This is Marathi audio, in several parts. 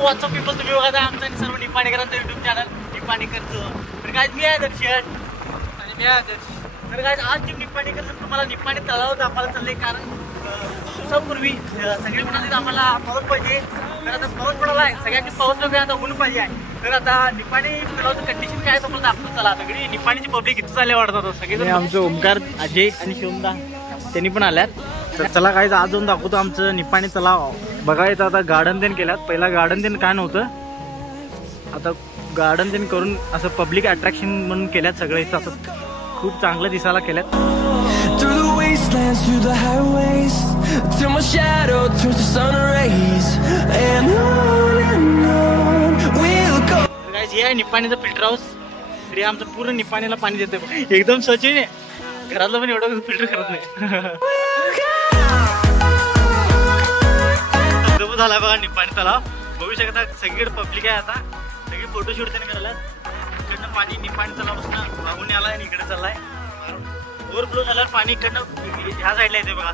व्हॉट्सअप पीपल, तुम्ही बघा आमचा सर्व निपाणीकरांचा युट्यूब चॅनल निपाणीकरचं. तर काय मी आहे दर्शन आणि मी आहे आदर्श. तर काय आज टीम निपाणीकर तुम्हाला निपाणी तलाव दाखवायला चालले, कारण दिवसापूर्वी सगळे म्हणाले आम्हाला पाऊस पाहिजे. तर आता पाऊस पडायला आहे, सगळ्यांनी पाऊस बघा आता ऊन पाहिजे आहे. तर आता निपाणी तलावाचं कंडिशन काय तुम्हाला दाखवतो. चला सगळी निपाणीची पब्लिक इथं चालले वाटतात. सगळे आमचे ओमकार, अजय आणि शिवमदा त्यांनी पण आल्यात. तर चला काय आज जाऊन दाखवतो आमचं निपाणी तलाव. बघा इथं आता गार्डन देन केल्यात. पहिला गार्डन देन काय नव्हतं, आता गार्डन देन करून असं पब्लिक अट्रॅक्शन म्हणून केल्यात. सगळं इथं असं खूप चांगलं दिसायला केल्यात. हे आहे निपाणीचं फिल्टर हाऊस. तरी आमचं पूर्ण निपाणीला पाणी देतं एकदम स्वच्छ आहे. घरातलं पण एवढं फिल्टर करत नाही. झाला बघा निपाणी तलाव. बघू शकता सगळीकडे पब्लिक आहे. आता सगळी फोटोशूट त्याने करायला. इकडनं पाणी निपाणी तलावापासून वाहून आलाय आणि इकडे चाललाय. ओव्हरफ्लो झाल्यावर पाणी इकडनं ह्या साईडला येते बघा.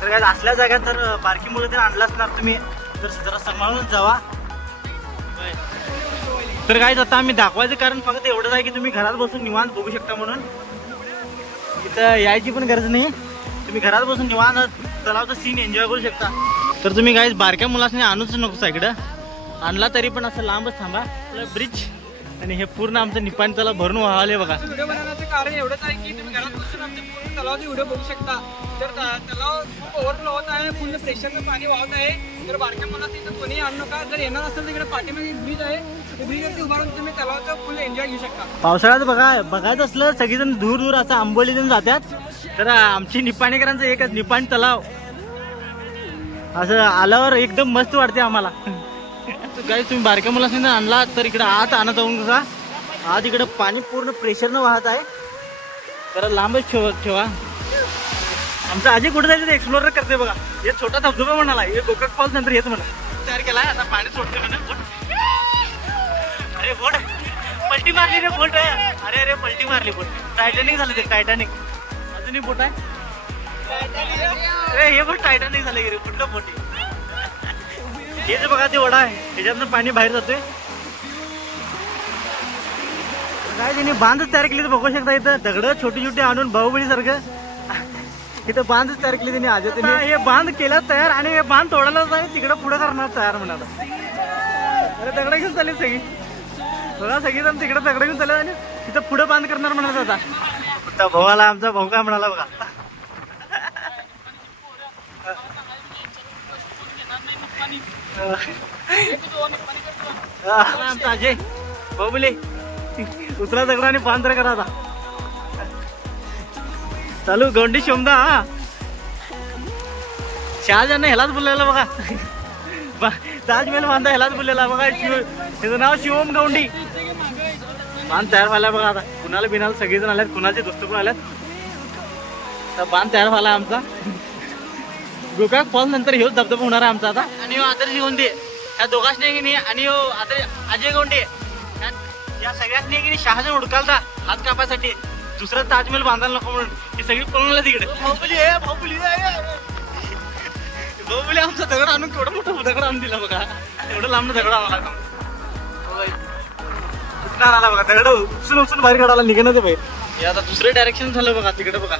तर काय असल्या जागा तर बारकी मुलं ते आणलं असणार तुम्ही, तर जरा सांभाळूनच जावा. तर काय आता आम्ही दाखवायचं कारण फक्त एवढंच आहे की तुम्ही घरात बसून निवांत बघू शकता. म्हणून इथं यायची पण गरज नाही. तुम्ही घरात बसून निवांत तलावचा सीन एन्जॉय करू शकता. तर तुम्ही काय बारक्या मुलांनी आणूच नको इकडं. आणला तरी पण असं लांबच थांबा. ब्रिज आणि हे पूर्ण आमचं निपाणी तलाव भरून वाहले बघा. व्हिडिओ बनवण्याचं कारण एवढंच आहे की तुम्ही घरात बसून आमच्या पूर्ण तलावाचे व्हिडिओ बघू शकता. तर तलाव खूप ओव्हरफ्लो होत आहे, पूर्ण प्रेशरनं पाणी वाहत आहे. तर बारक्या मुलांना इथं कोणी आणू नका. जर येणार असेल तर इकडे पाठीमागे ब्रिज आहे, ब्रिजवरती उभारून तुम्ही तलावाचं फुल एन्जॉय घेऊ शकता. पावसाळ्यात बघायचं असलं सगळेजण दूर दूर असं आंबोलीतून जातात. तर आमची निपाणीकरांचं एकच निपाणी तलाव असं आल्यावर एकदम मस्त वाटते आम्हाला. काही तुम्ही बारक्या मुलांनी आणला तर इकडे आत आणत जाऊन कसा आत इकडे पाणी पूर्ण प्रेशरनं वाहत आहे. तर लांबच ठेवा. आमचा अजय कुठे जायचं एक्सप्लोर करते बघा. हे छोटा धबधबा म्हणाला, हे गोकाक फॉल्स नंतर हेच म्हणा तयार केलाय. आता पाणी सोडते म्हणा. अरे बोट पलटी मारली रे बोट. अरे अरे पलटी मारली बोट. टायटॅनिक झालं ते, टायटॅनिक. अजूनही बोट आहे. अरे हे बोट टायटॅनिक झालं की रे. कुठलं बोट आहे हे जे बघा, ते वडा आहे ह्याच्यातनं पाणी बाहेर जातोय. काय त्यांनी बांधच तयार केली बघू शकता. इथं दगड छोटी छोटी आणून बाहुबली सारखं इथं बांधच तयार केली त्यांनी. आज त्यांनी हे बांध केला तयार आणि हे बांध तोडायलाच आहे तिकडे पुढे करणार तयार म्हणाला. अरे दगड घेऊन चालेल सगळी बघा. सगळी जण तिकडे दगड घेऊन चालेल आणि तिथं पुढे बांध करणार म्हणाला. आता भावाला आमचा भाऊ काय म्हणाला बघा. आमचा अजय बाहुबली उचला दगडा आणि बांध करा. आता चालू गौंडी शिवमदा. शहाजहान ह्यालाच बोललेला बघा. ताजमहल बांधा ह्यालाच बोललेला बघा. त्याचं नाव शिवम गौंडी. बांध तयार व्हायला बघा. आता कुणाला बिनाला सगळेजण आल्यात, कुणाचे दोस्त पण आल्यात. तर बांध तयार व्हायला आमचा. गोकाक फॉल्स नंतर हेच धबधबा होणार आहे आमचा आता. आणि आदर्श गोंडे ह्या दोघांनी की नाही आणि अजय गोंडे या सगळ्यांनी की नाही शहाजहान हुडकालता हात कापायसाठी दुसरा ताजमहल बांधायला नको म्हणून. ही सगळी पळून तिकडे. बाहुबली आमचा दगड आणून केवढा मोठा दगड आणून दिला बघा. एवढं लांब दगड आला बघा. दगड उचून बाहेर काढायला निघणं बाहेर. हे आता दुसरं डायरेक्शन झालं बघा. तिकडे बघा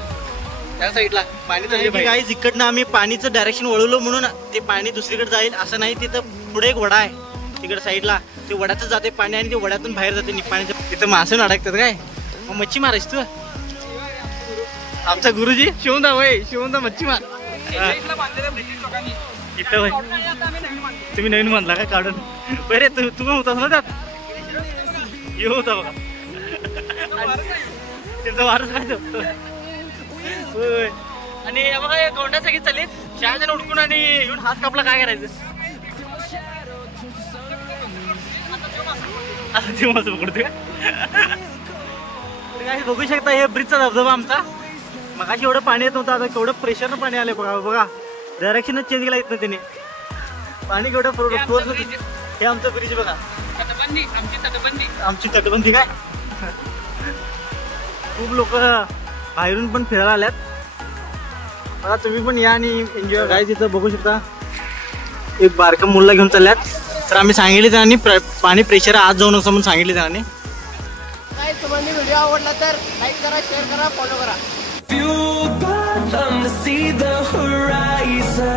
त्या साईडला पाणी चालले. काही इकडनं आम्ही पाणीचं डायरेक्शन वळवलं म्हणून ते पाणी दुसरीकडे जाईल असं नाही. तिथं पुढे एक वडा आहे तिकडे साईडला. ते वड्यातच जाते पाणी आणि ते वड्यातून बाहेर जाते निपाणीचं. तिथं मासे अडकतात काय. मग मच्छी मारायची तू. आमचा गुरुजी शिवंदा वय शिवंदा मच्छी मार. इथं वय तुम्ही नवीन बांधला काय काढून. बरे तू पण होतास ना त्यात. येऊ होता बघा. त्याचा वारच काय तो. आणि बघा गौंडा सगळी चाललीत. शहाजहान उडकून आणि येऊन हात कापला काय करायचं. आता ते माझं पकडतोय काय बघू शकता. हे ब्रिजचा धबधबा आमचा. मगाशी एवढं पाणी येत नव्हतं, आता केवढं प्रेशरनं पाणी आलंय बघा. बघा डायरेक्शनच चेंज केला येत ना त्याने. पाणी केवढं फोर्स. हे आमचं ब्रिज बघा. आमची तटबंदी काय. खूप लोक बाहेरून पण फिरायला आल्यात. बघा तुम्ही पण या आणि एन्जॉय. काय तिथं बघू शकता एक बारका मुलला घेऊन चालल्यात. तर आम्ही सांगितले त्यांनी पाणी प्रेशर आत जाऊ नका म्हणून सांगितले त्यांनी. काय तुम्हाला व्हिडिओ आवडला तर लाईक करा, शेअर करा, फॉलो करा. Fueled by them to see the horizon.